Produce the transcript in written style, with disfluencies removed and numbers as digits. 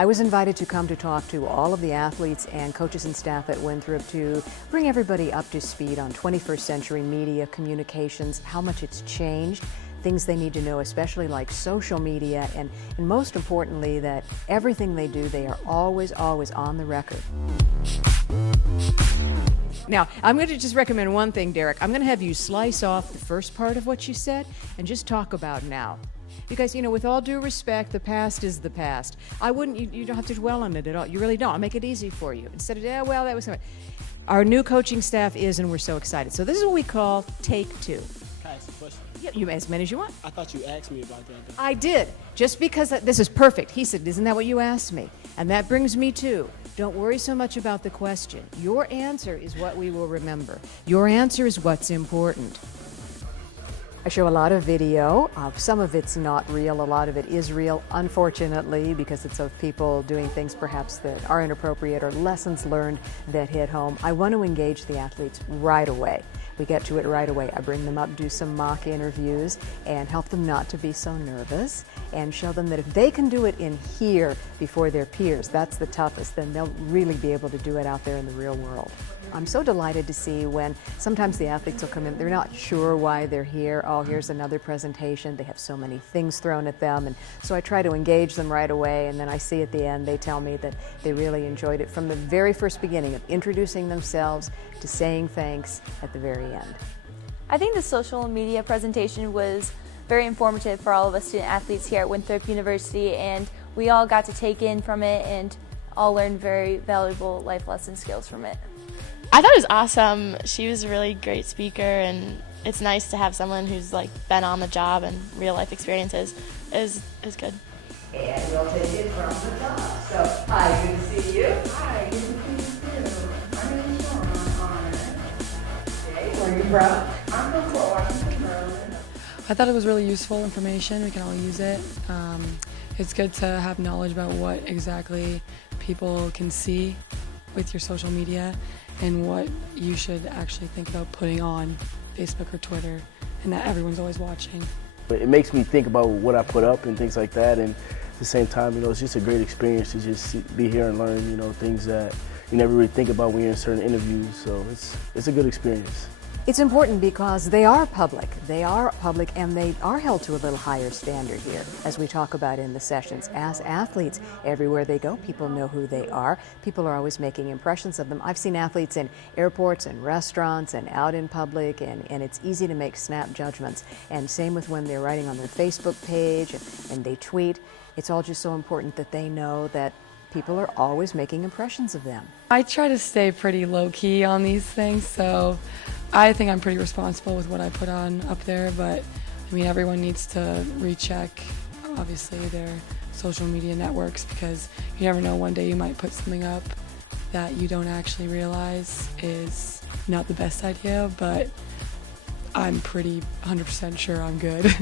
I was invited to come to talk to all of the athletes and coaches and staff at Winthrop to bring everybody up to speed on 21st century media communications, how much it's changed, things they need to know, especially like social media, and most importantly, that everything they do, they are always on the record. Now, I'm going to just recommend one thing, Derek. I'm going to have you slice off the first part of what you said and just talk about now. Because, you know, with all due respect, the past is the past. You don't have to dwell on it at all. You really don't. I'll make it easy for you. Instead of, yeah, well, that was something. Our new coaching staff is, and we're so excited. So this is what we call Take Two. Can I ask a question? Yeah, you as many as you want. I thought you asked me about that. I did. Just because this is perfect. He said, isn't that what you asked me? And that brings me to, don't worry so much about the question. Your answer is what we will remember. Your answer is what's important. I show a lot of video. Some of it's not real. A lot of it is real, unfortunately, because it's of people doing things perhaps that are inappropriate or lessons learned that hit home. I want to engage the athletes right away. We get to it right away. I bring them up, do some mock interviews, and help them not to be so nervous, and show them that if they can do it in here before their peers, that's the toughest, then they'll really be able to do it out there in the real world. I'm so delighted to see when sometimes the athletes will come in, they're not sure why they're here. Oh, here's another presentation. They have so many things thrown at them, and so I try to engage them right away, and then I see at the end they tell me that they really enjoyed it from the very first beginning of introducing themselves to saying thanks at the very end. I think the social media presentation was very informative for all of us student athletes here at Winthrop University, and we all got to take in from it and all learned very valuable life lesson skills from it. I thought it was awesome. She was a really great speaker, and it's nice to have someone who's like been on the job and real life experiences is good. And we'll take it from the top. So, hi, good to see you. Hi, good to see you too. My name is Sean. I'm honored. Okay, where are you from? I'm from Fort Washington, Maryland. I thought it was really useful information. We can all use it. It's good to have knowledge about what exactly people can see with your social media and what you should actually think about putting on Facebook or Twitter, and that everyone's always watching. It makes me think about what I put up and things like that, and at the same time, you know, it's just a great experience to just be here and learn, you know, things that you never really think about when you're in certain interviews, so it's a good experience. It's important because they are public, and they are held to a little higher standard here, as we talk about in the sessions. As athletes, everywhere they go, people know who they are. People are always making impressions of them. I've seen athletes in airports and restaurants and out in public, and it's easy to make snap judgments. And same with when they're writing on their Facebook page and they tweet. It's all just so important that they know that people are always making impressions of them. I try to stay pretty low-key on these things, so I think I'm pretty responsible with what I put on up there, but I mean, everyone needs to recheck, obviously, their social media networks, because you never know, one day you might put something up that you don't actually realize is not the best idea, but I'm pretty 100% sure I'm good.